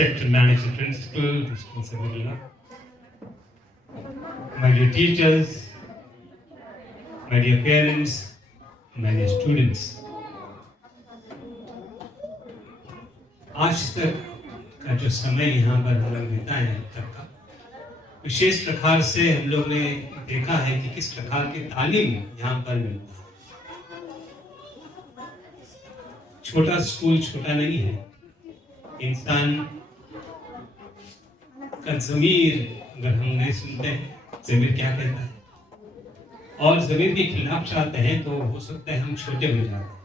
respected manager principal, Mr. Sabirullah, my dear teachers, my dear parents, my dear students. आज तक का जो समय यहाँ पर हम लोग बिताए हैं अब तक का, विशेष प्रकार से हम लोग ने देखा है कि किस प्रकार की तालीम यहाँ पर मिलता है। छोटा स्कूल छोटा नहीं है। इंसान का ज़मीर अगर हम नहीं सुनते हैं, ज़मीर क्या कहता है, और ज़मीर के खिलाफ चाहते हैं तो हो सकता है हम छोटे हो जाते हैं।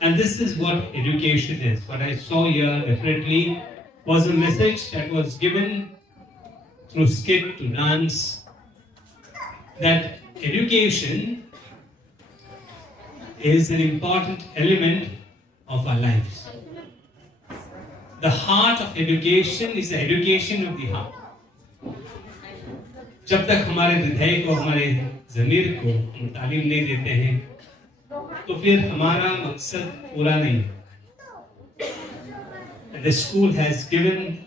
And this is what education is. What I saw here definitely was a message that was given through skit to dance, that education is an important element of our lives. The heart of education is the education of the heart. जब तक हमारे हृदय को, हमारे ज़मीर को हम तालीम नहीं देते हैं, तो फिर हमारा मकसद पूरा नहीं होगा। The school has given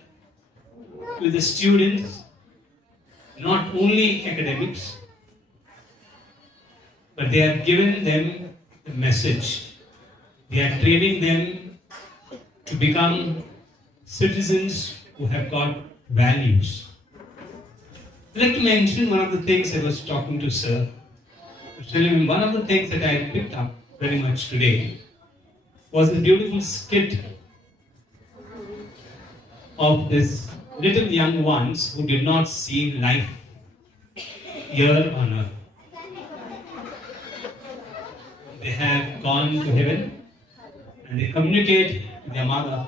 to the students not only academics, but they have given them the message. They are training them to become citizens who have got values. I'd like to mention one of the things I was talking to Sir. I was telling him one of the things that I picked up very much today was the beautiful skit of this little young ones who did not see life here on earth. They have gone to heaven and they communicate with their mother.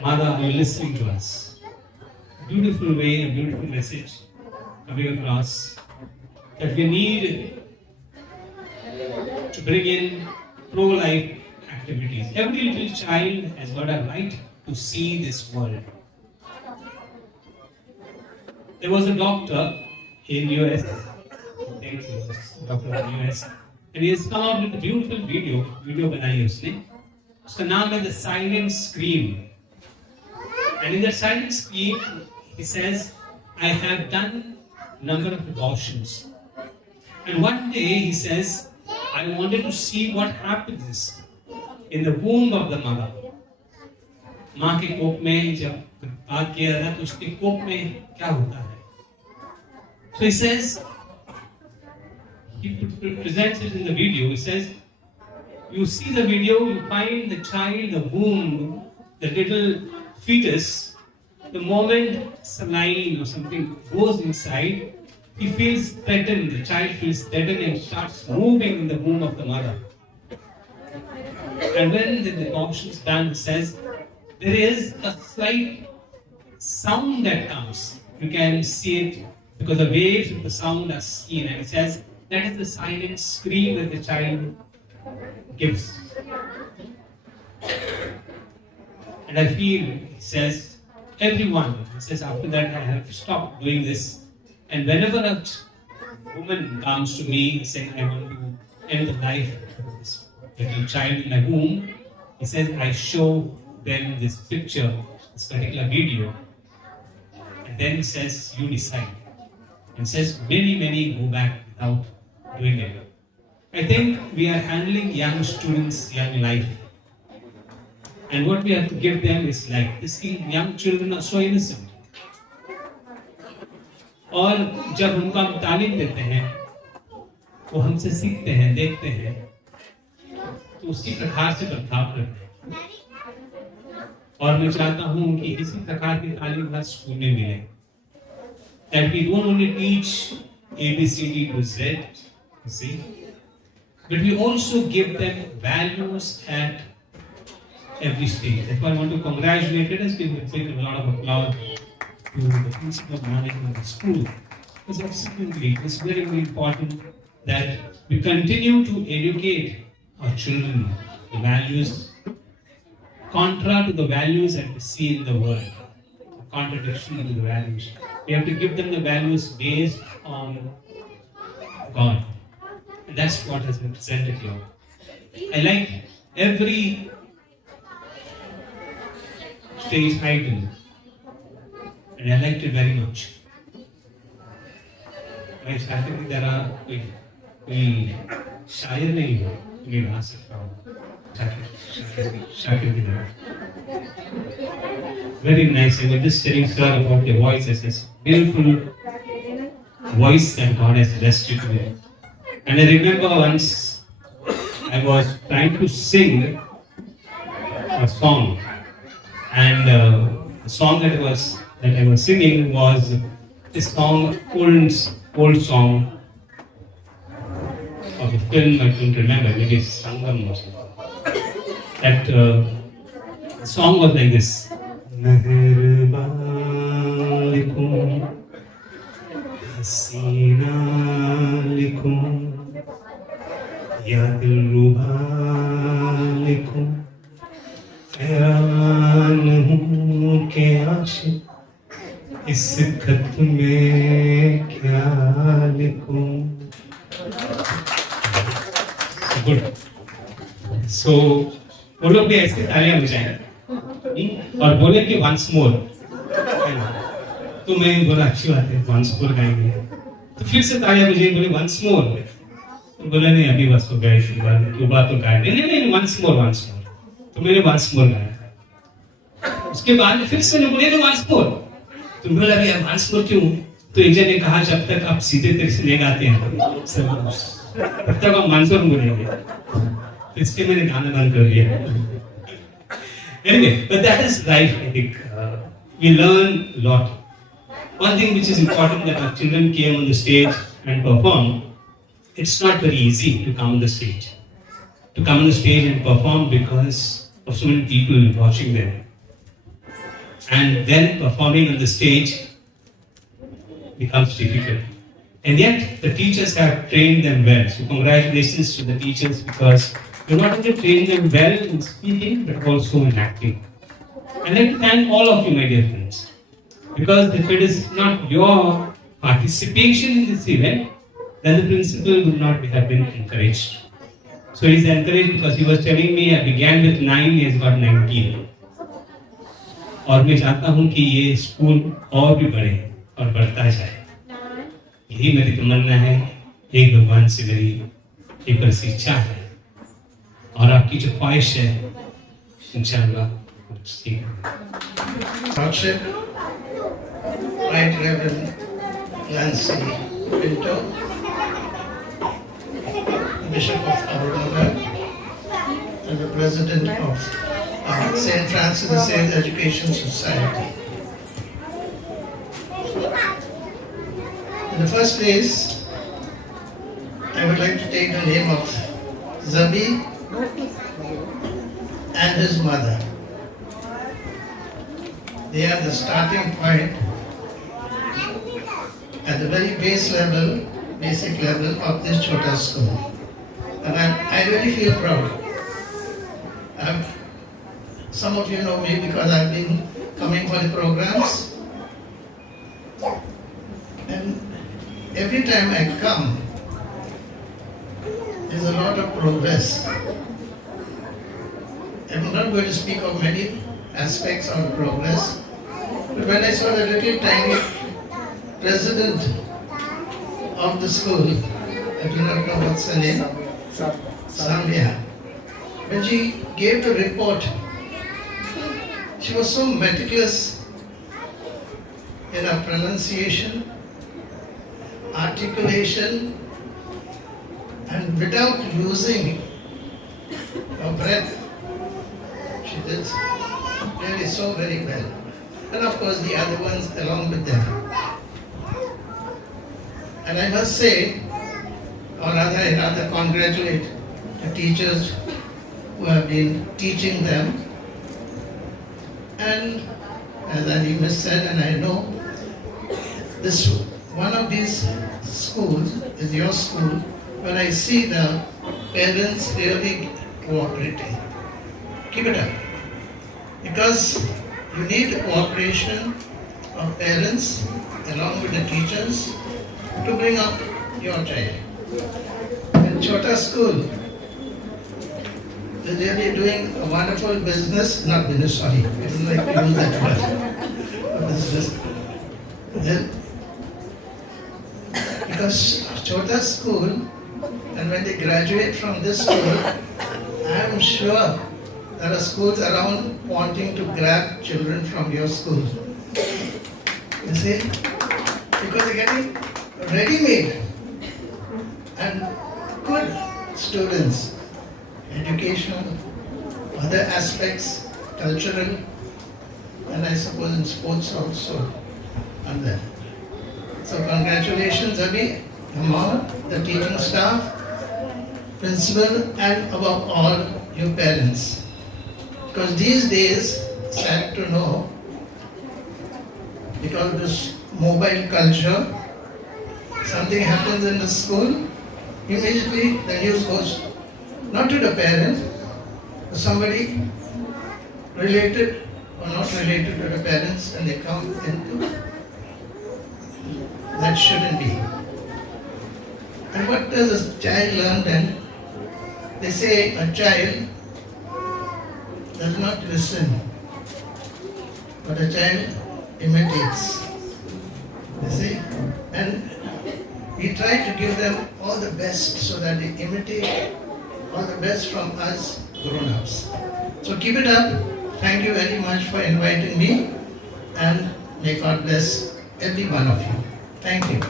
Mother, are you listening to us? Beautiful way, a beautiful message coming across that we need to bring in pro-life activities. Every little child has got a right to see this world. There was a doctor in US, I think he was a doctor in US, and he has come out with a beautiful video बनाई उसने. उसका नाम है The Silent Scream. And in that silent scream, he says, I have done a number of abortions. And one day he says, I wanted to see what happens in the womb of the mother. माँ के कोख में जब बात किया जाता है तो उसके कोख में क्या होता है? So he says, he presents it in the video. He says, you see the video, you find the child, the womb, the little fetus. The moment saline or something goes inside, he feels threatened. The child feels threatened and starts moving in the womb of the mother. And when the abortion is done, he says, there is a slight sound that comes. You can see it because the waves of the sound are seen. And it says, that is the silent scream that the child gives. And I feel, he says, everyone, he says, after that I have stopped doing this. And whenever a woman comes to me saying, I want to end the life of this little child in my womb, he says, I show them this picture, this particular video. And then he says, you decide. And says, many go back without doing it. I think we are handling young students, young life. And what we have to give them is like, these young children are so innocent. और जब उनको हम तालीम देते हैं, वो हमसे सीखते हैं, देखते हैं, तो उसी प्रकार से बर्ताव करते हैं. और मैं चाहता हूँ कि इसी प्रकार की तालीम हर स्कूल में मिले. That we don't only teach ABCD to Z, but we also give them values at every stage. That's why I want to congratulate it. Let's give a lot of applause to the principal management of the school. Because subsequently, it's very, very important that we continue to educate our children the values, contra to the values that we see in the world, a contradiction to the values. We have to give them the values based on God. And that's what has been presented here. I like every stage idol, and I liked it very much. मैं चाहती थी जरा कोई शायर नहीं हो, कोई गा सकता हो, शाकिर की तरह. Very nice. I was just telling sir about the voices. It's beautiful voice that God has blessed you today. And I remember once I was trying to sing a song, and the song that I was singing was this song, old song of a film. I don't remember. Maybe it's Sangam or something. That song was like this. Mehrban Hasina likum Ya Dilruba likum हैरान हूँ कि आशिक इस खत में क्या लिखूं. Good. So वो लोग भी ऐसे तालियां बजाएं और बोले कि once more. तो मैं बोला अच्छी बात है, once more गाएंगे. तो फिर से तालियां बजाई, बोले once more. तो बोला नहीं अभी बस हो गया, इस बार तो गाए नहीं once more. तो मैंने once more गाया. उसके बाद फिर से बोले तो once more. तो बोला यार once more क्यों? तो एक जन ने कहा जब तक आप सीधे तरह से नहीं गाते हैं तब तक आप मानसूर बोलेंगे. इसलिए मैंने गाना बंद कर दिया. Anyway, but that is life. I think we learn a lot. One thing which is important, that our children came on the stage and performed. It's not very easy to come on the stage. To come on the stage and perform because of so many people watching them. And then performing on the stage becomes difficult. And yet the teachers have trained them well. So congratulations to the teachers, because you not only train them well in speaking but also in acting. I'd like to thank all of you, my dear friends, because if it is not your participation in this event, then the principal would not have been encouraged. So he's encouraged because he was telling me I began with 9, he has got 19. और मैं चाहता हूँ कि ये school और भी बढ़े और बढ़ता जाए. यही मेरी तमन्ना है. एक भगवान से मेरी एक बड़ी इच्छा है और आपकी जो ख्वाहिश है इंशाअल्लाह. Right Reverend Clancy Pinto, Bishop of Aurangabad and the President of St. Francis de Sales Education Society. In the first place, I would like to take the name of Zabi and his mother. They are the starting point at the very basic level of this Chota school. And I really feel proud. Some of you know me because I've been coming for the programs. And every time I come, there's a lot of progress. I'm not going to speak of many aspects of progress, but when I saw the little tiny president of the school, I do not know what's her name, Samia, when she gave the report, she was so meticulous in her pronunciation, articulation, and without losing her breath. She did really so very well. And of course the other ones along with them. And I must say, or rather I rather congratulate the teachers who have been teaching them. And as Anima said, and I know, this one of these schools is your school, when I see the parents really cooperating. Keep it up. Because you need the cooperation of parents along with the teachers to bring up your child. In Chota school, They're really doing a wonderful business, not business, sorry, I don't like to use that word, business. Then, because Chota school, and when they graduate from this school, I am sure there are schools around wanting to grab children from your school. You see? Because they're getting ready-made and good students, educational, other aspects, cultural, and I suppose in sports also, and that. So congratulations, Abhi, among the teaching staff, principal, and above all, your parents. Because these days, sad to know, because of this mobile culture, something happens in the school, immediately the news goes not to the parent, but somebody related or not related to the parents, and they come into that shouldn't be. And what does a child learn then? They say a child does not listen, but a child imitates. You see? And we try to give them all the best so that they imitate all the best from us grown-ups. So keep it up. Thank you very much for inviting me, and may God bless every one of you. Thank you.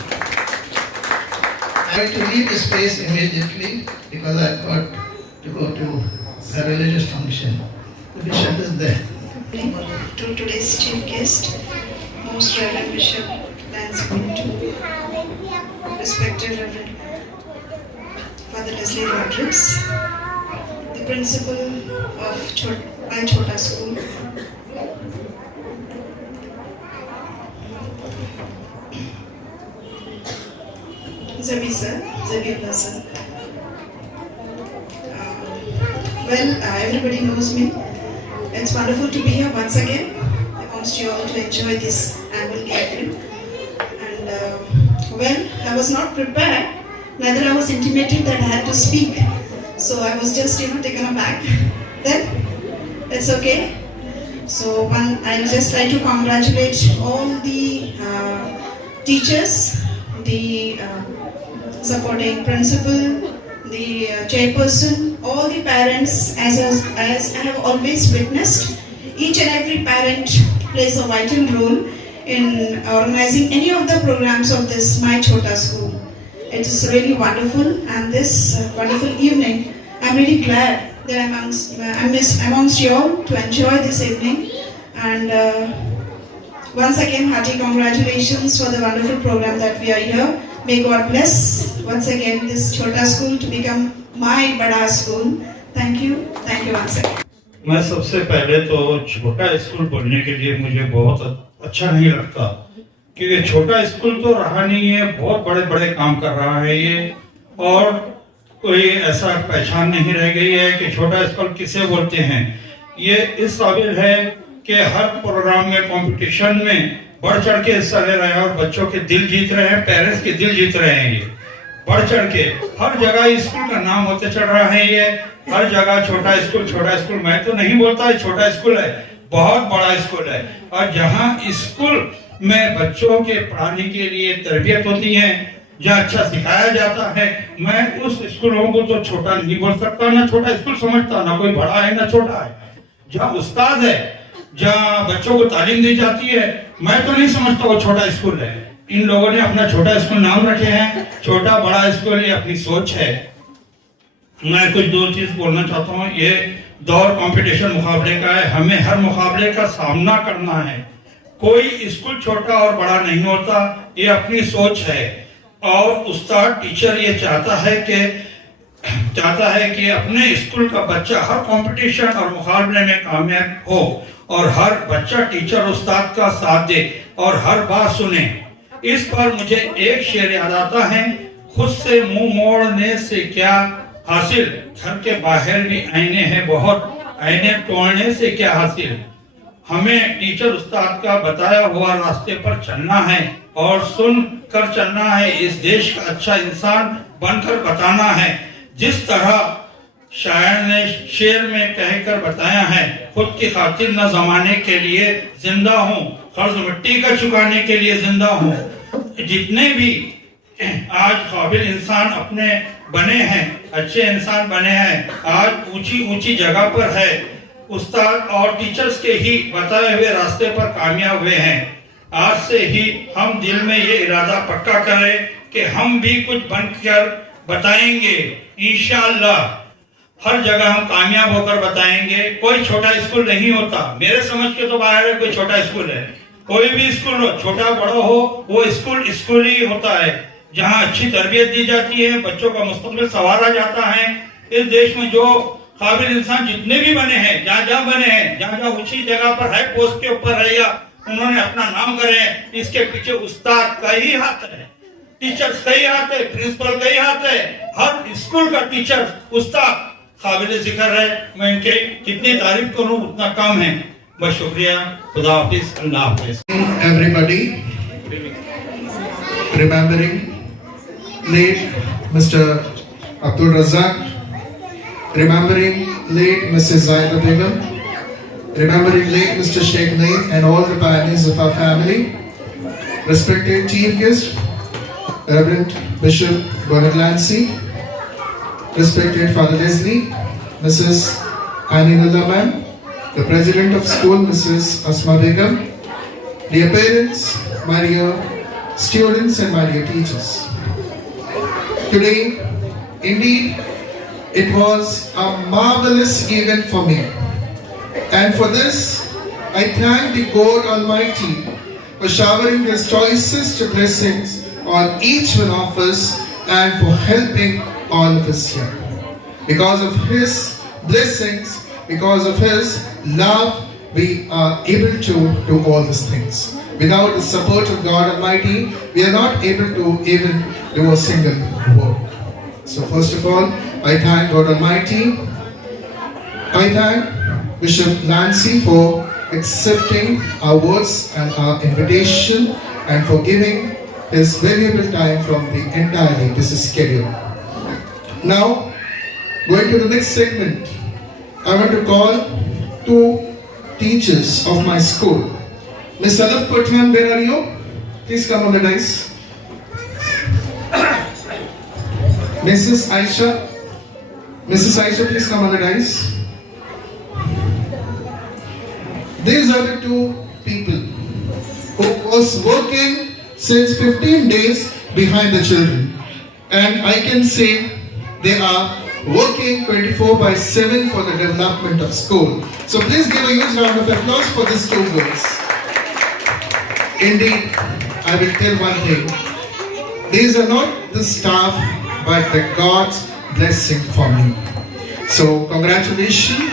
I'm going to leave this place immediately because I've got to go to a religious function. The bishop is there. To today's chief guest, Most Reverend Bishop Lance Pinto, respected Reverend Father Leslie Rodrigues, the principal of my Chota school, Zabi sir, Zabi sir. Everybody knows me. It's wonderful to be here once again. I want you all to enjoy this annual gathering. And I was not prepared. Neither I was intimated that I had to speak. So I was just, taken aback. Then it's okay. So I would just like to congratulate all the teachers, the supporting principal, the chairperson, all the parents, as I have always witnessed, each and every parent plays a vital role in organizing any of the programs of this My Chota school. It is really wonderful, and this wonderful evening, I'm really glad that I'm amongst you all to enjoy this evening. And once again, hearty congratulations for the wonderful program that we are here. May God bless once again this Chota school to become my Bada school. Thank you once again. मैं सबसे पहले तो छोटा school पढ़ने के लिए मुझे बहुत अच्छा नहीं लगता, क्योंकि छोटा स्कूल तो रहा नहीं है, बहुत बड़े बड़े काम कर रहा है ये, और कोई ऐसा पहचान नहीं रह गई है कि छोटा स्कूल किसे बोलते हैं। ये इस काबिल है कि हर प्रोग्राम में, कंपटीशन में बढ़ चढ़ के हिस्सा ले रहे हैं और बच्चों के दिल जीत रहे हैं, पेरेंट्स के दिल जीत रहे हैं। ये बढ़ चढ़ के हर जगह स्कूल का नाम होते चल रहा है। ये हर जगह छोटा स्कूल, मैं तो नहीं बोलता है छोटा स्कूल है, बहुत बड़ा स्कूल है। और जहाँ स्कूल में बच्चों के पढ़ाने के लिए तरबियत होती है, जहाँ अच्छा सिखाया जाता है, मैं उस स्कूलों को तो छोटा नहीं बोल सकता, ना छोटा स्कूल समझता, ना कोई बड़ा है ना छोटा है। जहाँ उस्ताद है, जहाँ बच्चों को तालीम दी जाती है, मैं तो नहीं समझता वो छोटा स्कूल है। इन लोगों ने अपना छोटा स्कूल नाम रखे हैं, छोटा बड़ा स्कूल, ये अपनी सोच है। मैं कुछ दो चीज बोलना चाहता हूँ। ये दौर कंपटीशन मुकाबले का है, हमें हर मुकाबले का सामना करना है। कोई स्कूल छोटा और बड़ा नहीं होता, ये अपनी सोच है। और उस्ताद टीचर ये चाहता है कि अपने स्कूल का बच्चा हर कंपटीशन और मुकाबले में कामयाब हो, और हर बच्चा टीचर उस्ताद का साथ दे और हर बात सुने। इस पर मुझे एक शेर याद आता है, खुद से मुंह मोड़ने से क्या हासिल, घर के बाहर भी आईने हैं बहुत, आईने तोड़ने से क्या हासिल। हमें टीचर उस्ताद का बताया हुआ रास्ते पर चलना है और सुन कर चलना है। इस देश का अच्छा इंसान बनकर बताना है। जिस तरह شاعر نے شعر میں کہہ کر بتایا ہے، خود کی خاطر نہ زمانے کے لیے زندہ ہوں، قرض مٹی کا چکانے کے لیے زندہ ہوں. جتنے بھی آج قابل انسان اپنے بنے ہیں، اچھے انسان بنے ہیں، آج اونچی اونچی جگہ پر ہے، استاد اور ٹیچرز کے ہی بتائے ہوئے راستے پر کامیاب ہوئے ہیں. آج سے ہی ہم دل میں یہ ارادہ پکا کریں کہ ہم بھی کچھ بن کر بتائیں گے. انشاءاللہ ہر جگہ ہم کامیاب ہو کر بتائیں گے. کوئی چھوٹا اسکول نہیں ہوتا، میرے سمجھ کے تو باہر ہے کوئی چھوٹا اسکول ہے. کوئی بھی اسکول ہو، چھوٹا بڑا ہو، وہ اسکول ہی ہوتا ہے جہاں اچھی تربیت دی جاتی ہے، بچوں کا مستقبل سنوارا جاتا ہے. اس دیش میں جو قابل انسان جتنے بھی بنے ہیں، جہاں بنے ہیں، جہاں اونچی جگہ پر ہے، پوسٹ کے اوپر ہے یا انہوں نے اپنا نام کرے، اس کے پیچھے استاد کا ہی ہاتھ ہے، ٹیچرز کا ہی ہاتھ ہے، پرنسپل کا ہی ہاتھ ہے. ہر اسکول کا ٹیچر استاد قابل ذکر ہے. میں ان کے کتنی تعریف کروں اتنا کم ہے. بس شکریہ. خدا حافظ. اللہ حافظ. Everybody, remembering late Mr. Abdul Razak, remembering late Mrs. Zaida Begum, remembering late Mr. Sheikh Naeem and all the pioneers of our family. Respected Chief Guest, Reverend Bishop Bernard Lancy, respected Father Leslie, Mrs. Aminullah Ma'am, the President of School, Mrs. Asma Begum, dear parents, my dear students and my dear teachers. Today, indeed, it was a marvelous event for me. And for this, I thank the God Almighty for showering His choicest blessings on each one of us and for helping all of us here. Because of His blessings, because of His love, we are able to do all these things. Without the support of God Almighty, we are not able to even do a single work. So first of all, I thank God Almighty. I thank Bishop Lancy for accepting our words and our invitation and for giving his valuable time from the entirely busy schedule. Now, going to the next segment, I want to call two teachers of my school. Miss Alaf Pathan, where are you? Please come on the dais. Mrs. Aisha, please come on the dais. These are the two people who was working since 15 days behind the children, and I can say they are working 24/7 for the development of school. So please give a huge round of applause for these two girls. Indeed, I will tell one thing. These are not the staff, but the God's blessing for me. So congratulations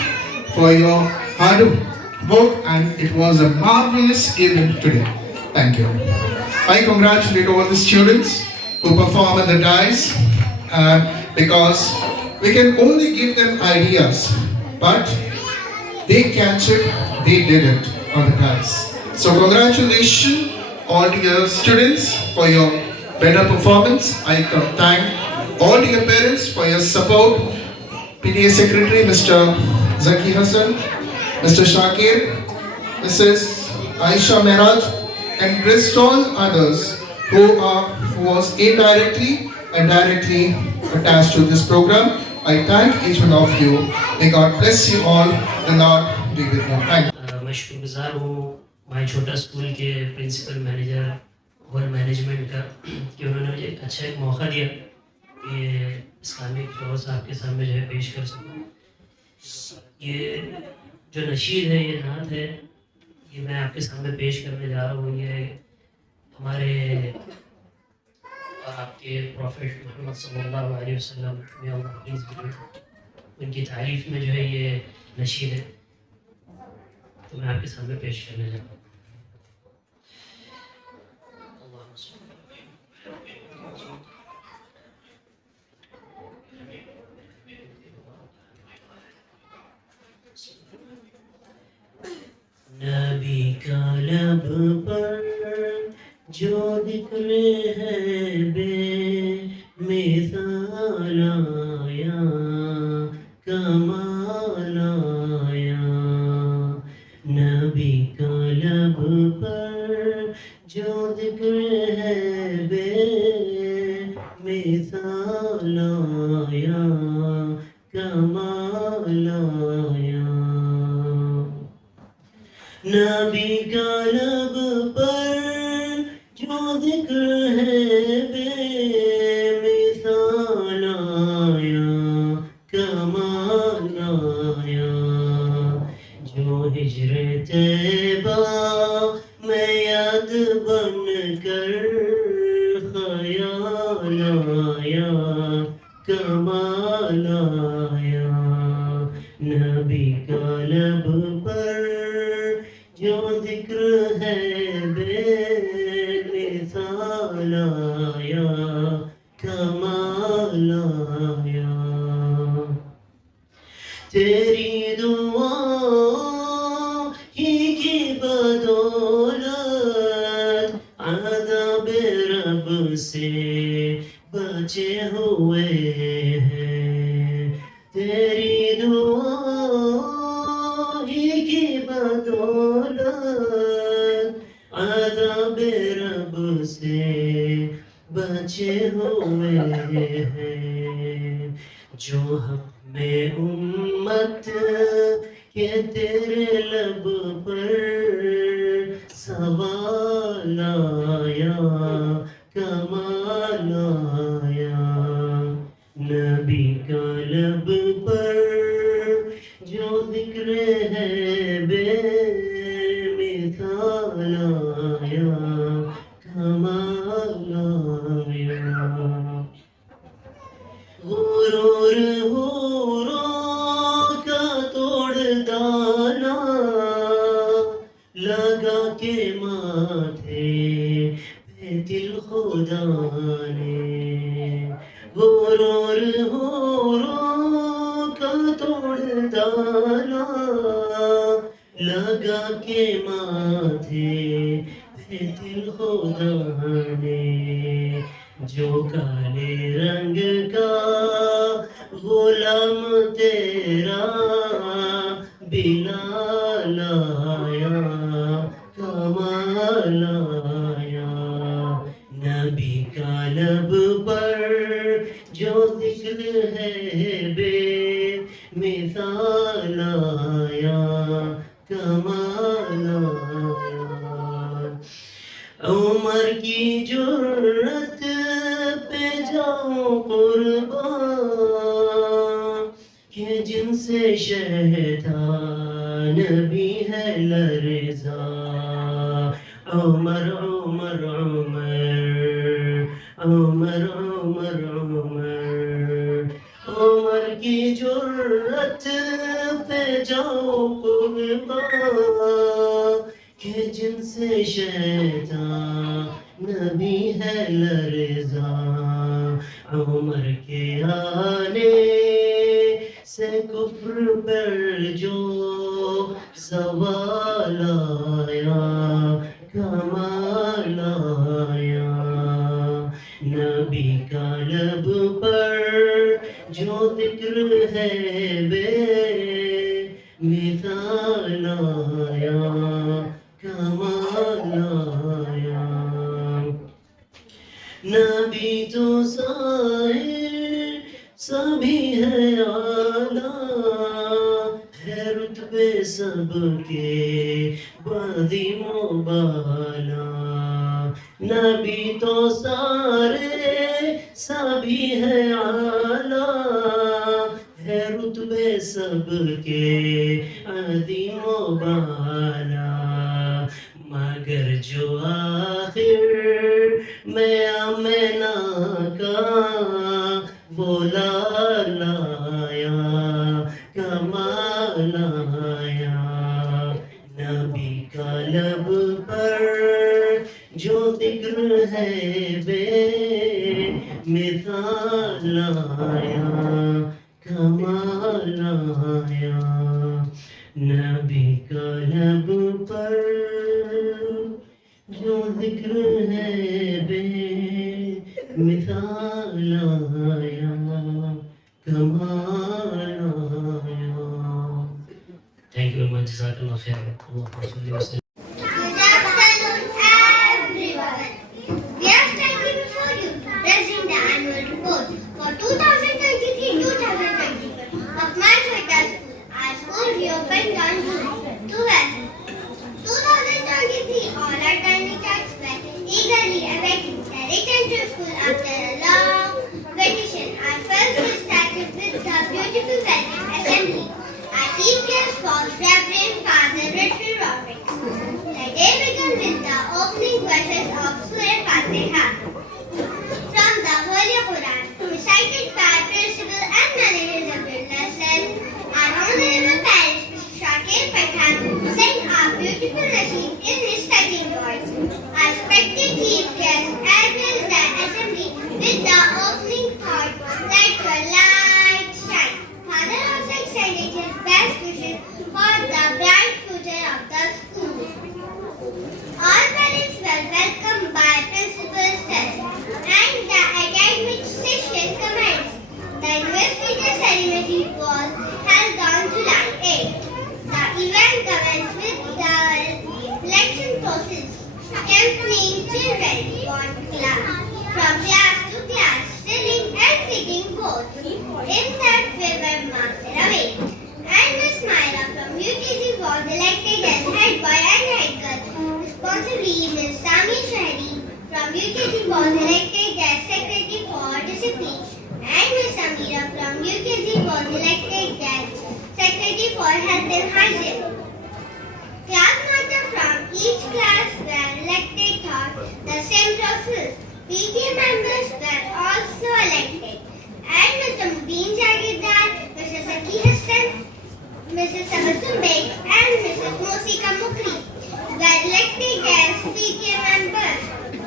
for your hard work, and it was a marvelous event today. Thank you. I congratulate all the students who perform at the dais, because we can only give them ideas, but they catch it, they did it on the dais. So congratulations all dear students for your better performance. I thank all dear parents for your support. PTA Secretary Mr. Zaki Hassan, Mr. Shakir, Mrs. Aisha Mehraj, and rest all others who was indirectly and directly attached to this program. I thank each one of you. May God bless you all. The Lord be with you. Thank you. میں شکر گزار ہوں مائی چھوٹا school کے principal manager اور management کا کہ انہوں نے مجھے ایک اچھا ایک موقع دیا کہ اسلامک کورس آپ کے سامنے جو ہے پیش کر سکوں. یہ جو نشید ہے، یہ نعت ہے، یہ میں آپ کے سامنے پیش کرنے جا رہا ہوں. یہ ہمارے آپ کے پروفیٹ محمد صلی اللہ علیہ وسلم ان کی تعریف میں جو ہے یہ نشید ہے، تو میں آپ کے سامنے پیش کرنے جا رہا ہوں. نبی کا لب پر جو ذکر ہے بے مثال آیا نبی کا لب پر جو ذکر ہے بے مثال آیا کمال آیا جو ہجر طیبہ میں یاد بن کر خیال آیا کمال آیا نبی کا لب پر جو ذکر ہے بے مثال آیا کمال آیا تیری دعا ہی کی بدولت عذاب رب سے بچے ہوئے ہیں تیری دعا ہی کی بدولت عذاب رب سے بچے ہوئے ہیں جو حق میں امت کے تیرے لب پر سوال آیا کمال آیا نبی کا لب پر جو ذکر ہے بے مثال آیا کمال آیا غرور کا توڑ دانا لگا کے ماتھے پہ دل خدا نے غرور کا توڑ دانا لگا کے ماتھے پہ دل خدا نے جو کالے رنگ کا غلام تیرا بلال آیا کمال آیا نبی کا لب پر جو ذکر ہے بے مثال آیا کمال آیا عمر کی جرت پہ جاؤں قربان کہ جن سے شیطان بھی ہے لرزا عمر عمر عمر عمر عمر عمر عمر کی جرت پہ جاؤں قربان کہ جن سے شیطان نبی ہے لرزا عمر کے آنے سے کفر پر جو سوال آیا کمال آیا نبی کا لب پر جو ذکر ہے بے مثال آیا کمال آیا نبی تو ظاہر سبھی ہے اعلیٰ ہے رتبے سب کے بعظیم و بالا نبی تو سارے سبھی ہے اعلیٰ ہے رتبے سب کے عظیم و بالا مگر جو آخر میں آمنہ کا وہ لال آیا کمال آیا نبی کا لب پر جو ذکر ہے بے مثال آیا کمال آیا نبی کا لب پر جو ذکر ہے بے مثال آیا کمال آیا تھینک یو ویری مچ جزاک اللہ خیر اللہ صلی وسلم Good afternoon, everyone. We are standing before you, presenting the annual report for 2023-2024 of my Shweta School. Our school reopened on June 12th. guest was Reverend Father Richard Roberts. The day began with the opening verses of Surah Fatiha from the Holy Quran, recited by Principal and Managers of Abdullah said, our Honorable Parish Mr. Shakir Pathan sang our beautiful Nasheed in his touching voice. Our respected chief guest addressed the assembly with the opening thought, let your light shine. Father also extended his best wishes for the bright future of the school. All parents were welcomed by Principal Sir and the academic session commenced. The investiture ceremony was held on July 8th. The event commenced with the election process, accompanying children from class to class, filling and taking votes. In that we were master away. And Miss Myra from UKG was elected as head boy and head girl. Responsibly, Miss Sami Shahri from UKG was elected as secretary for discipline. And Miss Amira from UKG was elected as secretary for health and hygiene. Class master from each class were elected through the same process. PTA members were also elected. And Mr. Mubin Jagirdar, Mr. Saki Hassan, Mrs. Tabassum Beg and Mrs. Mosika Mukri were elected as PTA members.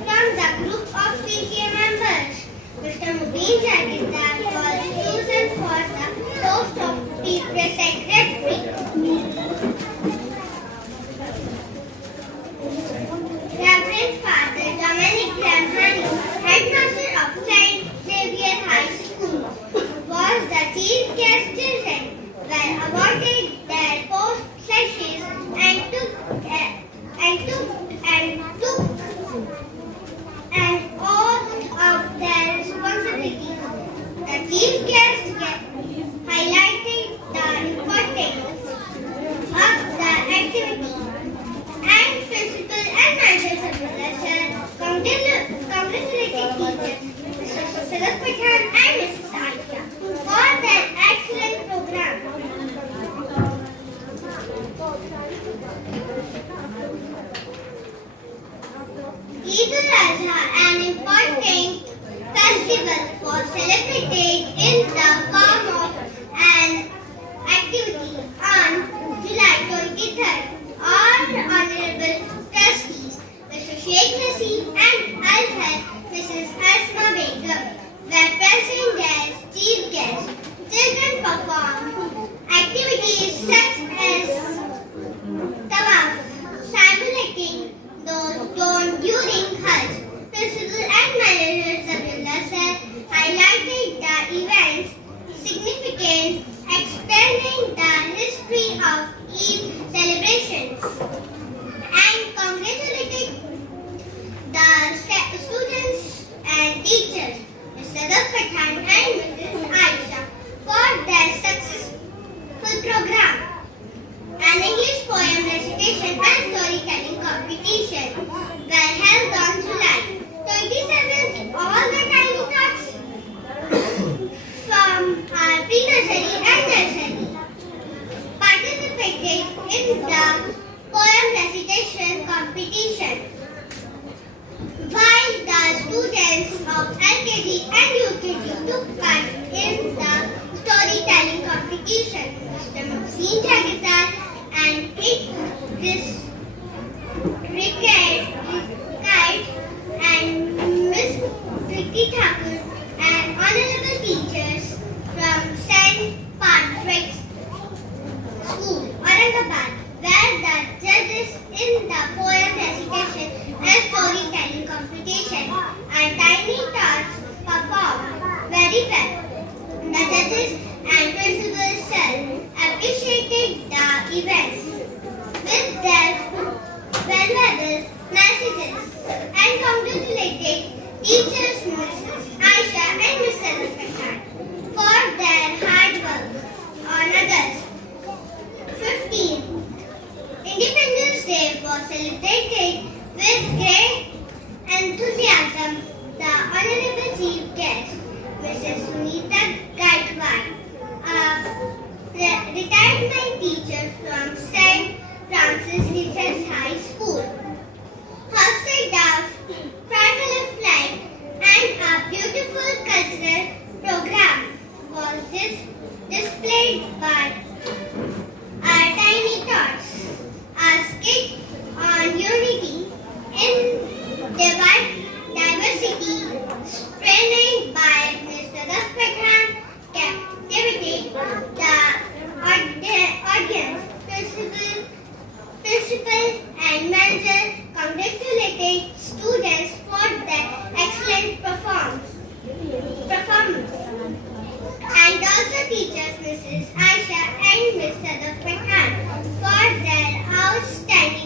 From the group of PTA members, Mr. Mubin Jagirdar was chosen for the post of PTA secretary. Reverend Father Dominic Ramhani, headmaster of Saint Xavier High School, was the chief guest. Children were awarded their post slashes and took an oath of their responsibilities. The chief guest highlighted the importance of the activity. And principal and managers of the lesson congratulated teachers, Mr. Sadat Pathan and Mrs. Aisha, for their excellent program. Eid al-Adha, an important festival, was celebrated in the form of an activity on July 23rd. All honorable trustees, Mr. Sheikh Nasir and Al-Had, Mrs. Asma Begum, were present as chief guests. Children performed activities such as tawaf, simulating those done during Hajj. Principal and managers Abdullah Sir highlighted the event's significance, explaining the history of Eid celebrations and congratulated the students and teachers, Mr. Sadat Pathan and Mrs. Aisha, for their successful program. An English poem recitation and storytelling competition were held on July 27th. All the tiny tots from our pre-nursery and nursery participated in the poem recitation competition, while the students of LKG and UKG took part in the storytelling competition. Mr. Muhsin Jagirdar and Cricket and Miss Priti Thakur and honorable teachers from St. Patrick's School, Aurangabad, were the judges in the poem recitation and storytelling competition, and tiny tots performed very well. The judges and principal sir appreciated the events with their valuable messages and congratulated teachers Mrs. Aisha and Mr. Pathan for their hard work. On August 15th, Independence Day was celebrated with great enthusiasm. The Honorable Chief Guest, Mrs. Sunita Gaikwad, a retirement teacher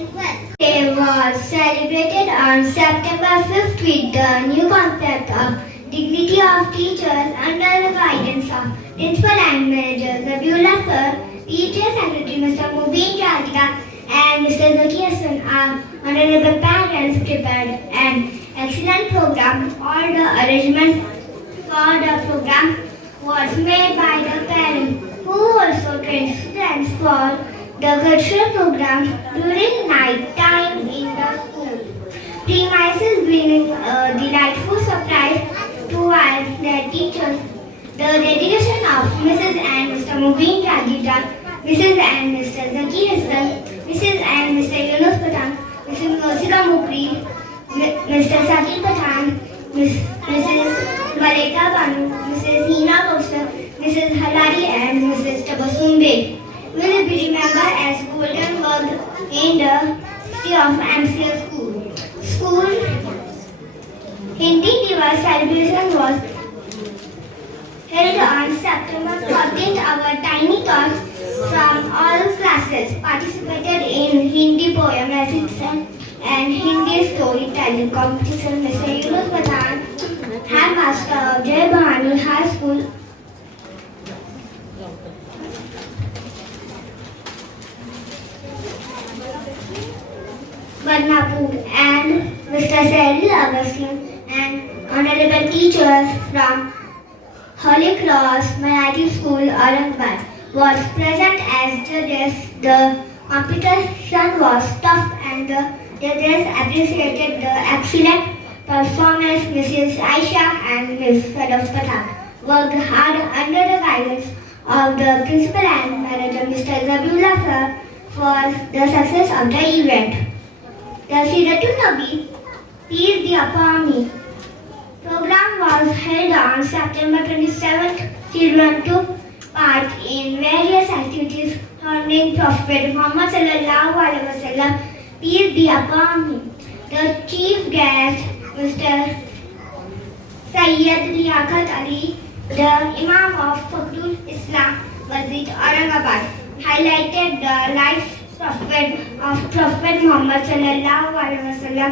12th. Day was celebrated on September 5th with the new concept of dignity of teachers under the guidance of Principal and Manager Zabiullah Sir, PTA Secretary Mr. Mubin Jagida and Mr. Zaki Hassan. Our honorable parents prepared an excellent program. All the arrangements for the program was made by the parents, who also trained students for the cultural program during night time in the school. Premises bringing a delightful surprise to all their teachers. The dedication of Mrs. and Mr. Mubin Jagida, Mrs. and Mr. Zaki Hassan, Mrs. and Mr. Yunus Pathan, Mrs. Nosika Mukri, Mr. Sakil Pathan, Mrs. Malika Banu, Mrs. Hina Kaushal, Mrs. Halari and Mrs. Tabassum Beg will be remembered as golden work in the history of MCL School. School Hindi Divas celebration was held on September 14th. Our tiny tots from all classes participated in Hindi poem recitation and Hindi storytelling competition. Mr. Yunus Pathan, headmaster of Jai Bhani High School, Badnapur, and Mr. Cyril Augustine and honorable teachers from Holy Cross Marathi School, Aurangabad was present as judges. The competition was tough and the judges appreciated the excellent performance. Mrs. Aisha and Ms. Feroz Pathan worked hard under the guidance of the principal and manager Mr. Zabiullah Sir for the success of the event. The Siratul Nabi, Peace be upon me, program was held on September 27th. Children took part in various activities honoring Prophet Muhammad sallallahu alaihi wasallam, peace be upon him. The chief guest, Mr. Sayyid Liaquat Ali, the Imam of Fakhrul Islam Masjid Aurangabad, highlighted the life of Prophet Muhammad sallallahu alaihi wasallam,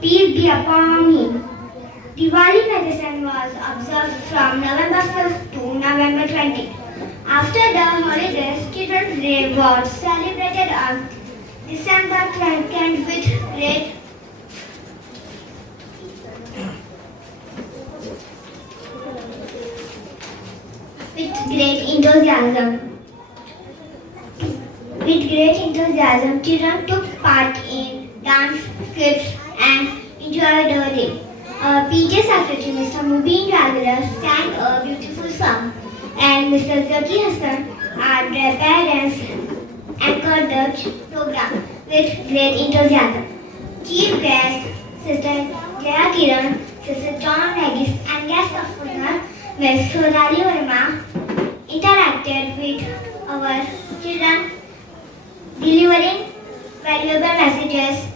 peace be upon him. Diwali celebration was observed from November 5th to November 20th. After the holidays, Children's Day was celebrated on December 20th with great enthusiasm. With great enthusiasm, children took part in dance, skits, and enjoyed the day. PJ Secretary Mr. Mubin Jagida sang a beautiful song, and Mr. Zaki Hassan, our parents, anchored the program with great enthusiasm. Chief guest, Sister Jaya Kiran, Sister John Regis, and guest of honor, Ms. Sonali Verma, interacted with our children, delivering valuable messages.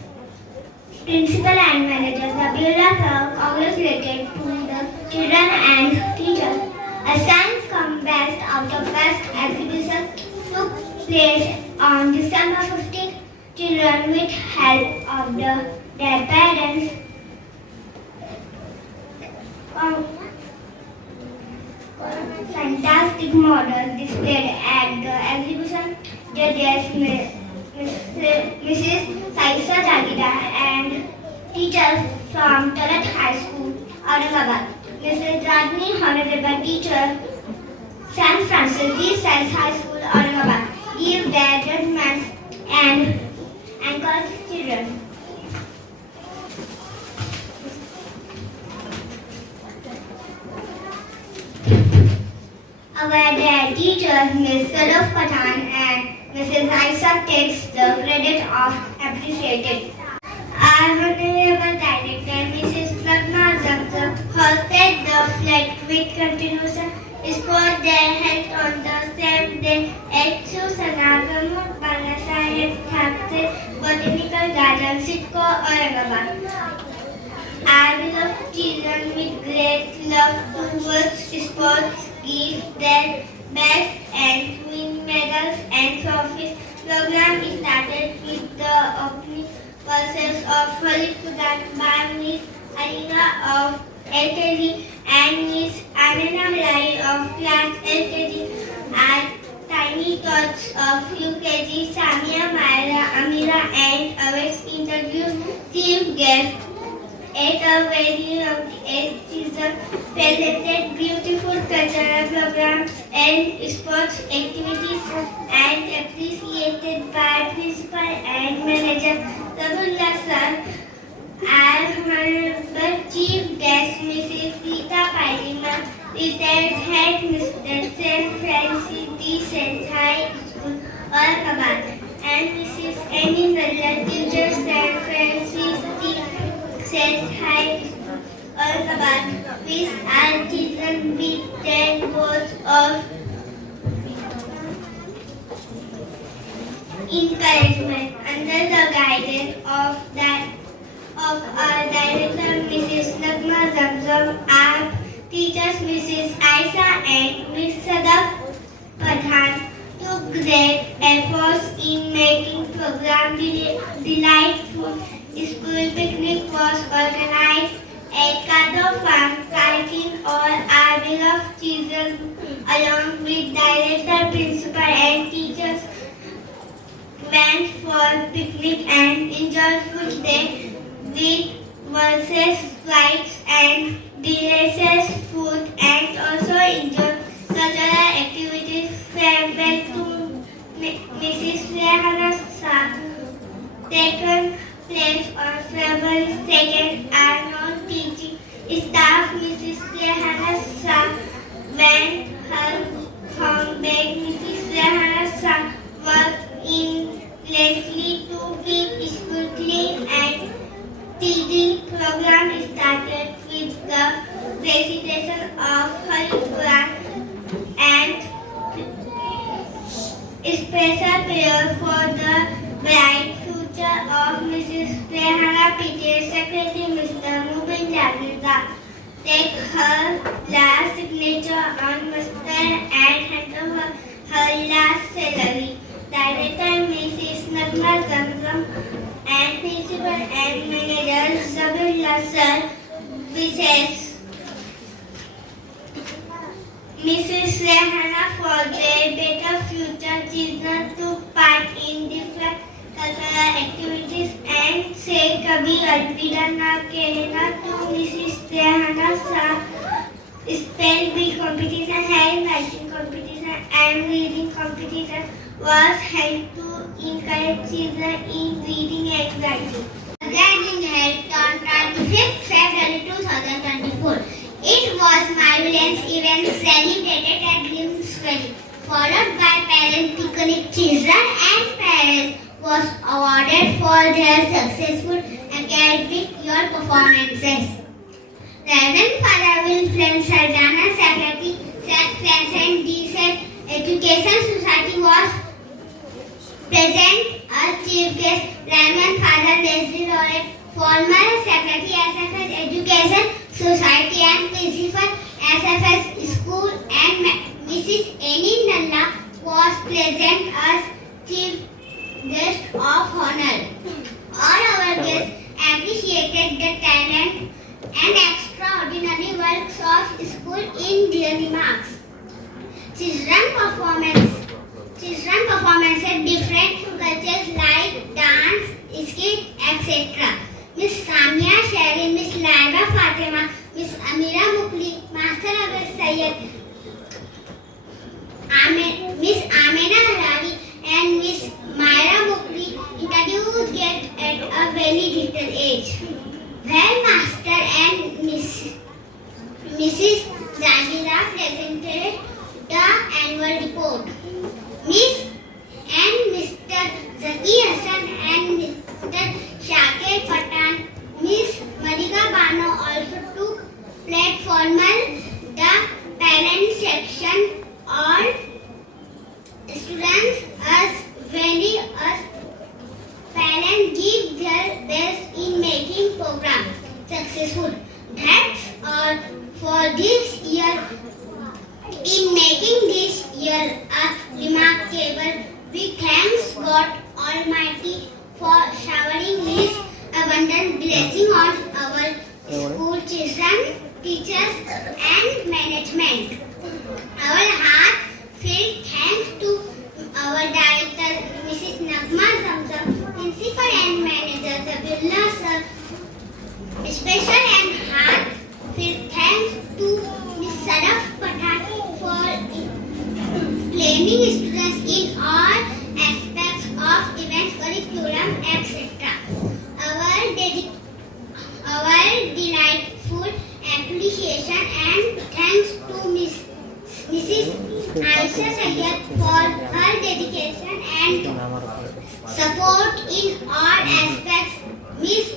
Principal and manager Zabiullah Sir congratulated to the children and teachers. A science come best out of best exhibition took place on December 15th. Children with help of their parents fantastic models displayed at the exhibition. Judges Mrs. Saisa Jagida and teachers from Talat High School, Aurangabad. Mrs. Rajni, honorable teacher, St. Francis de Sales High School, Aurangabad, give their judgments and encourage children. Our their teachers, Ms. Feroz Pathan and Mrs. Isaac takes the credit of appreciated. Our honorable director, Mrs. Fatma Zamzam, hosted the flag with continuation sport their health on the same day at Susana Pramod Bala Sahib Thapte Botanical Garden, Sitco, Aurangabad. I love children with great love towards sports, give their best and win medals and trophies. Program started with the opening verses of Holy Quran by Miss Alina of LKG and Miss Amina Rai of class LKG and Tiny Tots of UKG, Samia, Myra, Amira and Awais introduced chief guests at a very young age. Children presented beautiful cultural programs and sports activities and appreciated by principal and manager Rabullah sir. Our honorable chief guest Mrs. Rita Paidima, retired head Mr. St. Francis D. St. High School, Aurangabad, and Mrs. Annie Nalla, teacher St. Francis D. St. High School, Aurangabad, with our children with their words of encouragement under the guidance of our director Mrs. Nagma Zamzam, our teachers Mrs. Aisha and Miss Sadaf Pradhan took great efforts in making program delightful. School picnic was organized at Kato Farm, taking all our beloved children along with director, principal and teachers went for picnic and enjoyed full day with verses, flights and delicious food, and also enjoyed cultural activities. Farewell to Mrs. Rehana Shah, taken place on February 2nd, our non-teaching staff Mrs. Rehana Shah went her home back. Mrs. Rehana Shah worked in Leslie to keep school clean and teaching program started with the recitation of Holy Quran and special prayer for the bright future of Mrs. Rehana PTA Secretary Mr. Mubin Jamirda. Take her last signature on Master and hand over her last salary. Director Mrs. Nagma Zamzam and Principal and Manager Zabullah Sir wishes Mrs. Rehana for their better future. Children took part in different cultural activities and say Kabhi Alvida Na Kehna to Mrs. Rehana Shah. Spell bee competition, handwriting competition and reading competition was held to encourage children in reading and writing. The gathering held on 25th February 2024. It was marvelous event celebrated at Grimm's Valley, followed by parent picnic. Children and parents was awarded for their successful academic year performances. Reverend Father Wilfred Sardana, Secretary, St. Francis D. St. Education Society was present as chief guest. Reverend Father Leslie Loret, former Secretary, SFS Education Society and Principal, SFS School, and Mrs. Annie Nalla was present as chief guest of honor. All our guests appreciated the talent and extraordinary works of school in their remarks. Children performance at different cultures like dance, skit, etc. Miss Samia Sherry, Miss Laira Fatima, Miss Amira Mukli, Master Abbas Sayyed, Miss Amina Rani and Miss Myra Mukli introduced it at a very little age. Then Master and Mrs. Zagira presented the annual report. Miss and Mr. Zaki Hassan and Mr. Shakir Patan, Miss Marika Bano also took platformal the parent section. All students as parents give their best in making program successful. That's all for this year. In making this year a remarkable, we thanks God Almighty for showering His and Manager Zabullah sir. Special and heartfelt thanks to Ms. Saraf Pathan for training students in all aspects of events, curriculum, etc. Our delightful appreciation and thanks to Mrs. Aisha Sayyed for her dedication and support in all aspects. Miss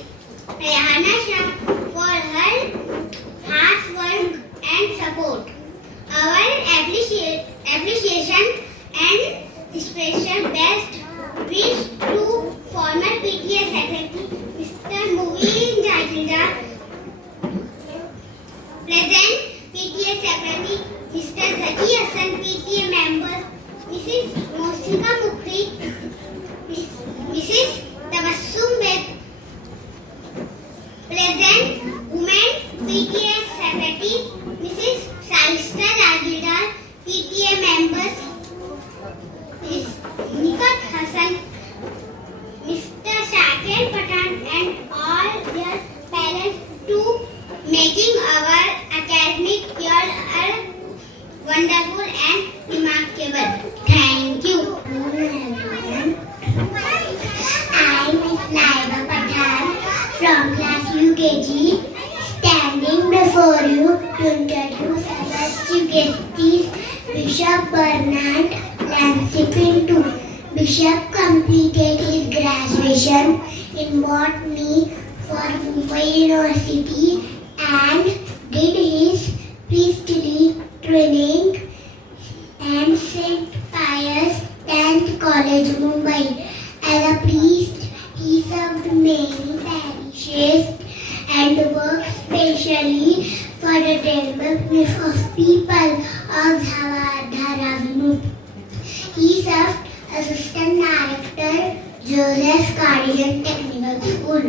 Rayhana Shah for her hard work and support. Our appreciation and special best wish to former PTA Secretary Mr. Mubin Jagildar, present PTA Secretary Mr. Zaki Hassan, PTA members Mrs. Mosika Mukri, Mrs. Tabassum Beg, present women PTA Secretary Mrs. Sarista Jagildar, PTA members Ms. Nikat Hassan, Mr. Shakir Pathan and all their parents to making our academic year wonderful and remarkable. Thank you. I, Miss Laiba Pathan from class UKG, standing before you to introduce our chief guests, Bishop Bernard Lansipin II. Bishop completed his graduation in botany from Mumbai University and did his priestly training and St. Pius X College, Mumbai. As a priest, he served many parishes and worked specially for the development of people of Dharavinu. He served Assistant Director, Joseph Cardigan Technical School.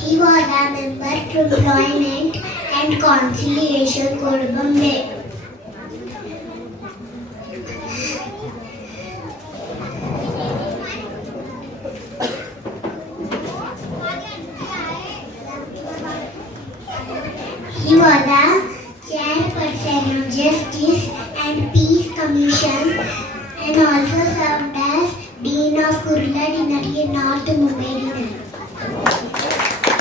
He was a member to Employment and Conciliation Code, Bombay. He was a chairperson of Justice and Peace Commission and also served as Dean of Kurla Dinari in North Mumbai Dinari.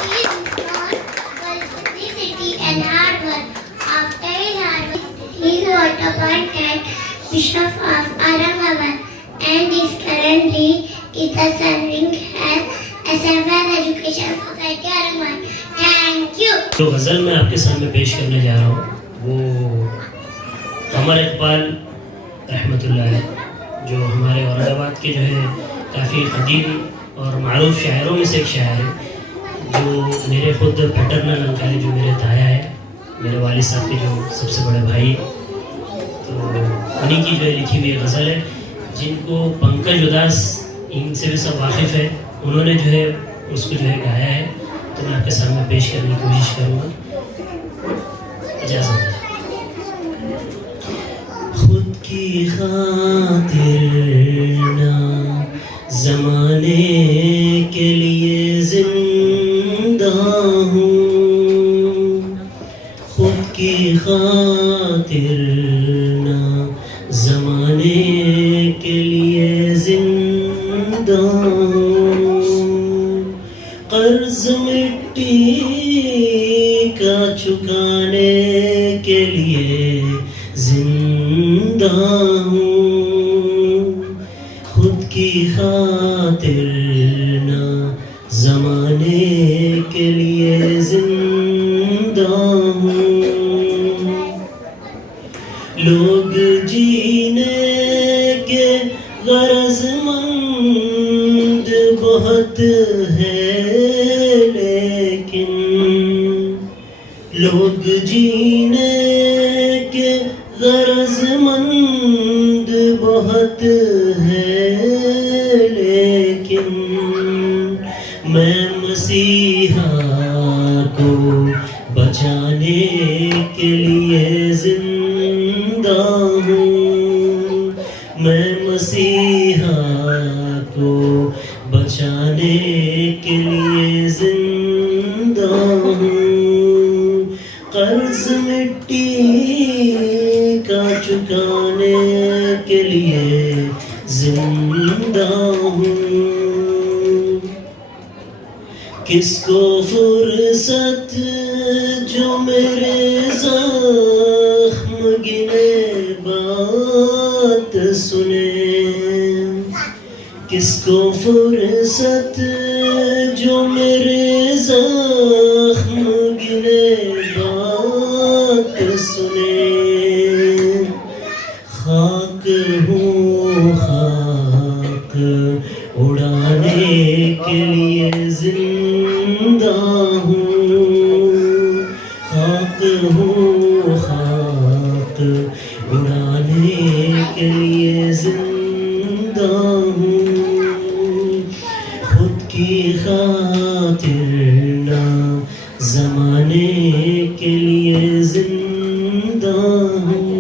He is known for simplicity and hard work. After his hard work, he was appointed Bishop of Aurangabad and is currently serving as SFR Education Society Aurangabad. Thank you. جو غزل میں آپ کے سامنے پیش کرنے جا رہا ہوں وہ قمر اقبال رحمۃ اللہ ہے، جو ہمارے اورنگ آباد کے جو ہے کافی قدیم اور معروف شاعروں میں سے ایک شاعر ہے، جو میرے خود پیٹرنل انکل ہے، جو میرے تایا ہے، میرے والد صاحب کے جو سب سے بڑے بھائی، تو انہیں کی جو ہے لکھی ہوئی غزل ہے، جن کو پنکج اداس ان سے بھی سب واقف ہے، انہوں نے جو ہے اس کو جو ہے گایا ہے، تو میں آپ کے سامنے پیش کرنے کی کوشش کروں گا، اجازت ہے۔ خود کی خاطر نہ زمانے کے لیے زندہ ہوں، خود کی خاطر نہ زمانے کے لیے زندہ ہوں، قرض مٹی کا چکانے کے لیے زندہ ہوں، خود کی خاطر نہ زمانے کے لیے زندہ ہوں، لوگ جینے کے غرض مند بہت ہے لیکن، لوگ جینے کے غرض مند بہت ہے لیکن، میں مسیحا کو بچانے کے لیے زندہ ہوں، میں مسیحا کو بچانے کے لیے زندہ ہوں، قرض مٹی کا چکانے کے لیے زندہ ہوں، کس کو فرصت جو میرے زخم گنے بات سنے، کس کو فرصت جو میرے زخم گنے بات سنے، خاک ہوں خاک اڑانے کے لیے زندہ ہوں، خاک ہوں خاک اڑانے کے لیے زندہ ہوں، خود کی خاطر نہ زمانے کے لیے زندہ ہوں۔